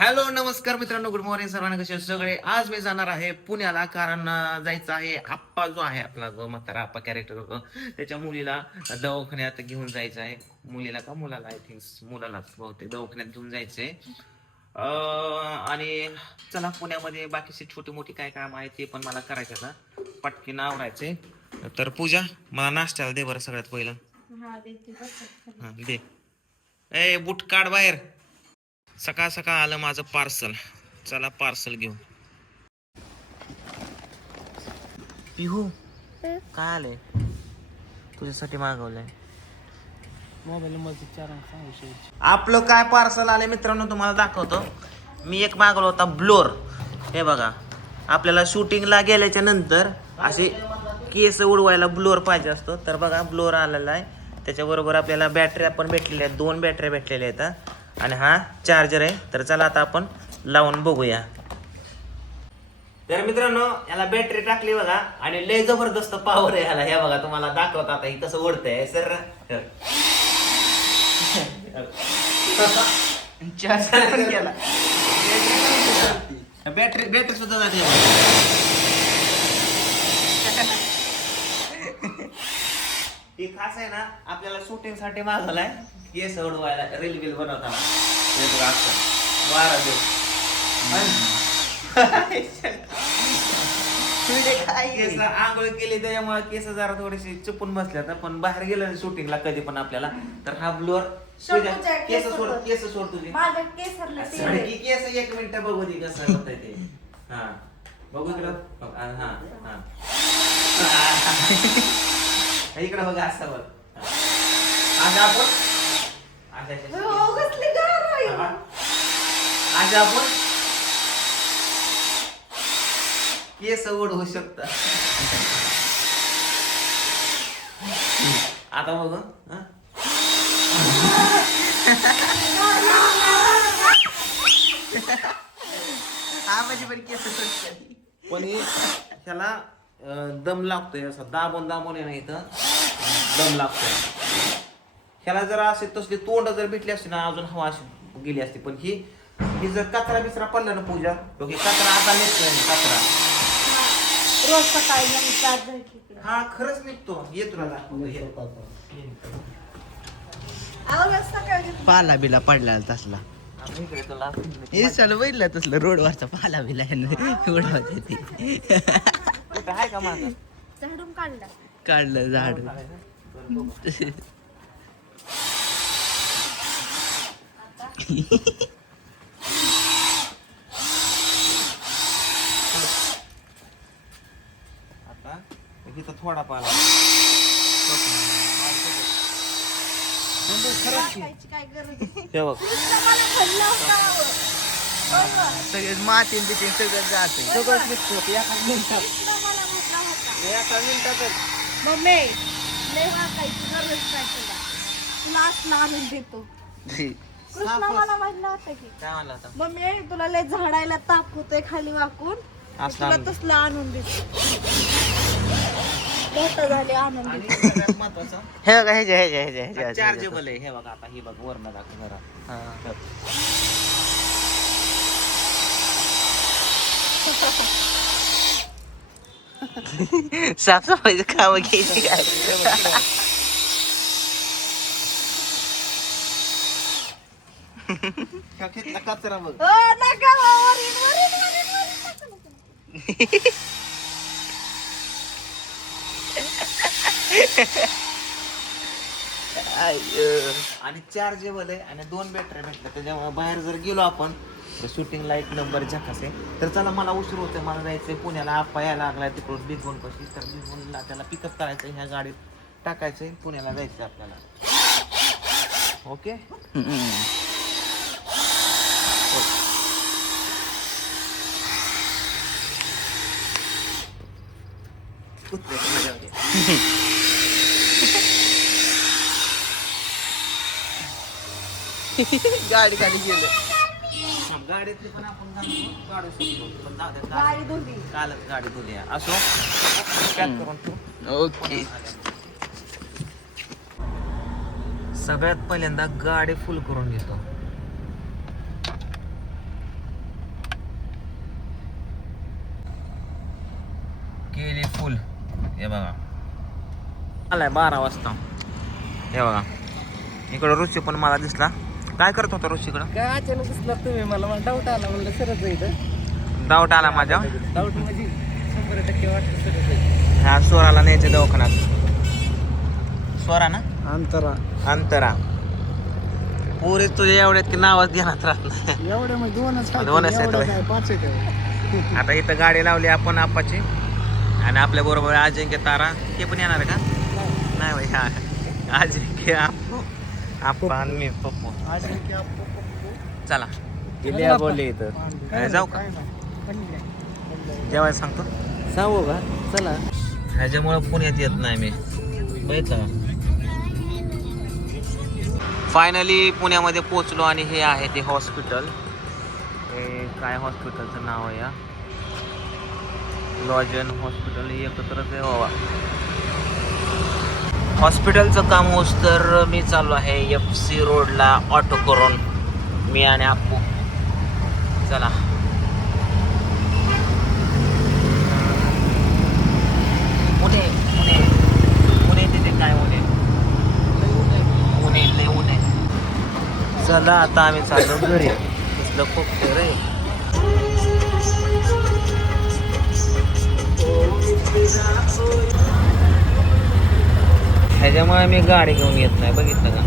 Hello नमस्कार मित्रांनो, good morning सर्वांना. कसे आहेत सगळे? आज मी जाणार आहे पुण्याला, कारण जायचं आहे. आप्पा जो आहे आपला, जो म्हातारा आप्पा कॅरेक्टर होतो, त्याच्या मुलीला दवाखान्यात घेऊन जायचं आहे. मुलीला का मुलाला, आय थिंक मुलालाच बहुतेक दवाखान्यात घेऊन जायचंय. आणि चला, पुण्यामध्ये बाकीचे छोटी मोठी काय काम आहे ते पण मला करायचं ना, पटकीन आवरायचंय. तर पूजा, मला नाश्त्याला दे बरं सगळ्यात पहिलं. हा दे. ए बूट काढ बाहेर. सकाळ सकाळ आलं माझं पार्सल. चला पार्सल घेऊ. पिहू काय आलंय? तुझ्यासाठी मागवलंय. मोबाईल नंबर सांगू. आपलं काय पार्सल आलंय मित्रांनो, तुम्हाला दाखवतो. मी एक मागवला होता ब्लोअर. हे बघा, आपल्याला शूटिंगला गेल्याच्या नंतर असे केस उडवायला ब्लोअर पाहिजे असतो. तर बघा, ब्लोअर आलेला आहे. त्याच्याबरोबर आपल्याला बॅटऱ्या पण भेटलेल्या आहेत, 2 बॅटऱ्या भेटलेल्या आहेत. आणि हा चार्जर आहे. तर चला आता आपण लावून बघूया. तर मित्रांनो, याला बॅटरी टाकली बघा, आणि लय जबरदस्त पॉवर आहे ह्याला. हे बघा, तुम्हाला दाखवत आता ही कसं ओढतंय सर. चार्जर केला, बॅटरी सुद्धा जाते. ती खास आहे ना, आपल्याला शूटिंग साठी मागवलाय. केस उडवायला, रील बिल बनवताना वारा देऊ. केस आंघोळ केली त्याच्यामुळे केस जरा थोडीशी चुपून बसल्यात. पण बाहेर गेलं शूटिंगला कधी पण आपल्याला, तर हा ब्लोअर केस सोड, केस सोड तुझी. सडकी केस 1 मिनिट बघू दे कसं होतंय ते. हा बघू इकडं. हा हा इकडं बघा, असं बघ. आज आपण केस ओढवू शकता. आता बघ. हा म्हणजे पण केस, पण ह्याला दम लागतोय. असा दाबून दाबून आहे ना, इथं दम लागतोय. ह्याला जर असे तसली तोंड जर भेटली असते ना, अजून हवा अशी गेली असती. पण ही जर कचरा बिचरा पडला ना पूजा, तो कचरा आता निघतोय. कचरा रोज सकाळी हा खरंच निघतो. येतो पाला बिला पडला तसला. बघितलं तसलं रोडवरचा पाला बिला उडवत होती. आहे का माझं? झाडून काढलं झाड. आता इथं थोडा पाला. काय गरज आहे? हे बघ, सगळे मातीन बितीन सगळं जाते. सगळंच निघतो एका मिनिटात. मम्मी लय वाकायची गरज नाही तुला. तुला असलं आणून देतो. कृष्णा मला म्हणला होता की, काय म्हणला आता? मम्मी तुला लय झाडायला ताप होतोय खाली वाकून, असलं तुला आणून दे. तसलं आणून देतो. मोठं झाले आणून आणि देतो. सगळ्यात महत्वाचं, हे बघा ह्याच्या चार्जेबल आहे. हे बघा, आता ही बघ वरनं दाखव जरा. साफसफाईचं काम घ्यायची काय? खेतला कचरा बघ. नका वरीन. आणि चार्जेबल आहे, आणि 2 बॅटरी भेटल्या. त्याच्यामुळे बाहेर जर गेलो आपण, शूटिंगला 1 नंबर झकास आहे. तर चला, मला उशीर होतोय, मला जायचंय पुण्याला. आप्पा यायला लागलाय तिकडून बिगोन पाशी. तर बिगोनला त्याला पिकअप करायचंय, ह्या गाडीत टाकायचंय, पुण्याला जायचंय आपल्याला. ओके. गाडी खाली गेलं. गाडीतली पण आपण काढू शकतो, पण जाऊ दे, गाडी धुली. कालच गाडी धुली आहे. असो, पॅक करून तू. ओके. सगळ्यात पहिल्यांदा गाडी फुल करून घेतो. हे बघा आलाय 12 वाजता. हे बघा इकडं ऋषी पण मला दिसला. काय करत होता ऋषीकडं? काय अचानक दिसला तुम्ही मला डाऊट आला म्हणलं सरच इथं डाऊट आला माझ्या. डाऊट म्हणजे 100% वाटतं सरच ह्या स्वराला न्यायचे दवाखान्यात. स्वरा ना अंतरा पुरी तुझ्या एवढ्यात की नावाच ध्यानात राहत नाही. एवढ्या म्हणजे दोनच आहेत होय. 5 आहे. आता इथं गाडी लावली आपण आप्पाची आणि आपल्या बरोबर अजिंक्य तारा हे पण येणार आहे का? नाही भाई हा अजिंक्य आप्पा आणि मी पप्पू. चला गेल्या बोलले इथं जाऊ का जेवायला सांगतो. सांगू का चला. ह्याच्यामुळं पुण्यात येत नाही मी बघितलं. फायनली पुण्यामध्ये पोचलो आणि हे आहे ते हॉस्पिटल. हे काय हॉस्पिटलचं नाव आहे या लॉजन हॉस्पिटल एकत्रच आहे बाबा. हॉस्पिटलचं काम होस तर मी चाललो आहे FC रोडला ऑटो करून मी आणि अप्पू. चला पुणे पुणे पुणे तिथे काय पुणे पुणे लय पुणे. चला आता आम्ही चाललो घरी. कसलं खूप रे ह्याच्यामुळे मी गाडी घेऊन येत नाही बघितलं का.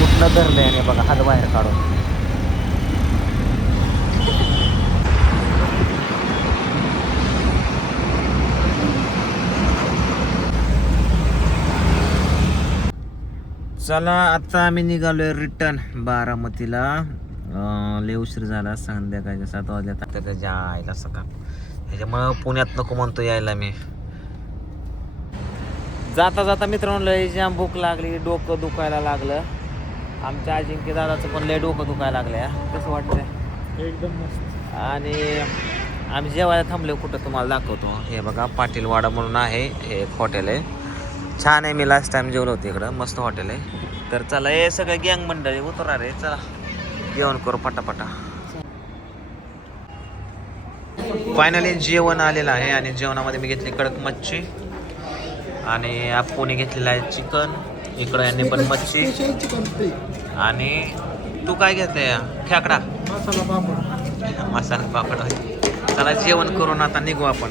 कुठलं धरलंय आणि बघा हात बाहेर काढून. चला आता आम्ही निघालोय रिटर्न बारामतीला. लय उशीर झाला संध्याकाळच्या 7 वाजल्या. त्याच्या आईला सकाळ ह्याच्यामुळं पुण्यात नको म्हणतो यायला मी. जाता जाता मित्रांनो लय जाम भूक लागली, डोकं दुखायला लागलं. आमच्या अजिंक्य दादाचं पण लय डोकं दुखायला लागलं. कसं वाटतंय? एकदम मस्त. आणि आम्ही जेवायला थांबलो कुठं तुम्हाला दाखवतो. हे बघा पाटीलवाडा म्हणून आहे, हे एक हॉटेल आहे. छान आहे. मी लास्ट टाइम जेवलो होतो इकडं. मस्त हॉटेल आहे. तर चला हे सगळं गँग मंडळी उतरा रे. चला जेवण करू पटापटा. फायनली जेवण आलेलं आहे आणि जेवणामध्ये मी घेतली कडक मच्छी आणि आप्पूने घेतलेलं आहे चिकन. इकडं यांनी पण मच्छी आणि तू काय घेतलंय? खेकडा मसाला पापड. चला जेवण करून आता निघू आपण.